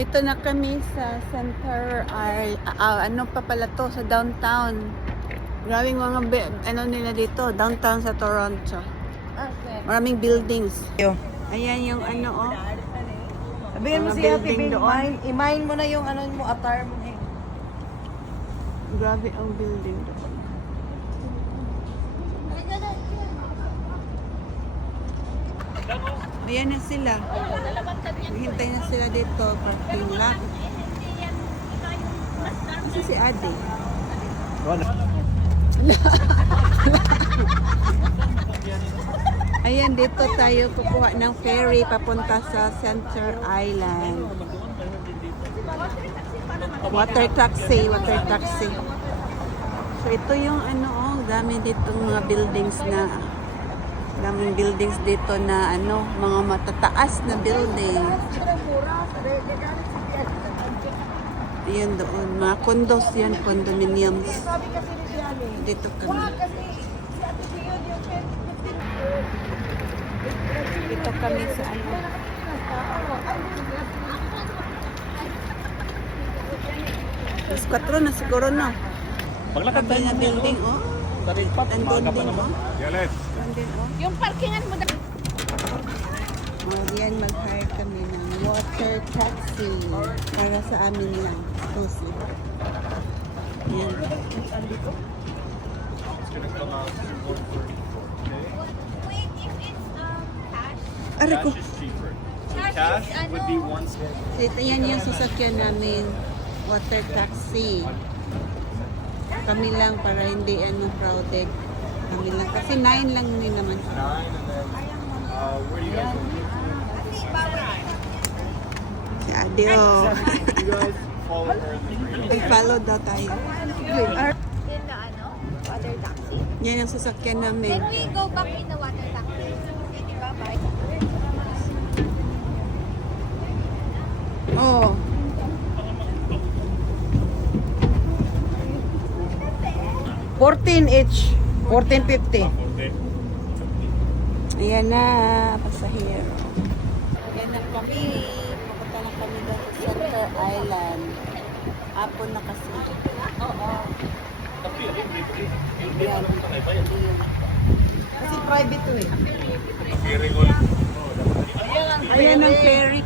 Dito na kami sa center ay ano pa pala to sa downtown. Maraming mga ano nila dito, downtown sa Toronto. Maraming buildings. Ayan yung ano oh. Sabihin mo Mga si Ate building Bill, doon. i-mine mo na yung ano mo, attire mo eh. Grabe ang building doon. Ayan na sila. Hintay na sila dito, parking lot. Kasi si Adi. Ayan, dito tayo kukuha ng ferry papunta sa Center Island. Water taxi, water taxi. So ito yung ano, oh, dami ditong mga buildings na daming buildings dito na ano, mga matataas na building. Ayan doon, mga condos yan, condominiums. Dito kami. Dito kami sa ano. Mas 4 na siguro na. Paglakad Sabi na building, oh. Ang building, oh. Yalet. Andun, oh. Yung parkingan mo Oh, diyan mag-hire kami ng water taxi para sa amin lang. Exclusive. Yan. Wait, if it's cash, Aray ko. Cash is cheaper. cash is Cash would be once. Yan yung sasakyan namin. Water taxi. Kami lang para hindi ano crowded. Kami lang. Kasi 9 lang din naman. 9 and then where do you guys go? Si Adi, oh. You guys follow her in the green. I-follow daw tayo. in the water taxi. Yan ang sasakyan namin. Then we go back in the water taxi. Diba? Bye. Oh. $14 each. $14.50. Okay. Ayan na, pasahero. Ayan na kami. Pupunta na kami doon sa Center Island. Hapon na kasi. Oo. Ayan. Kasi private to eh. Ayan ang ferry.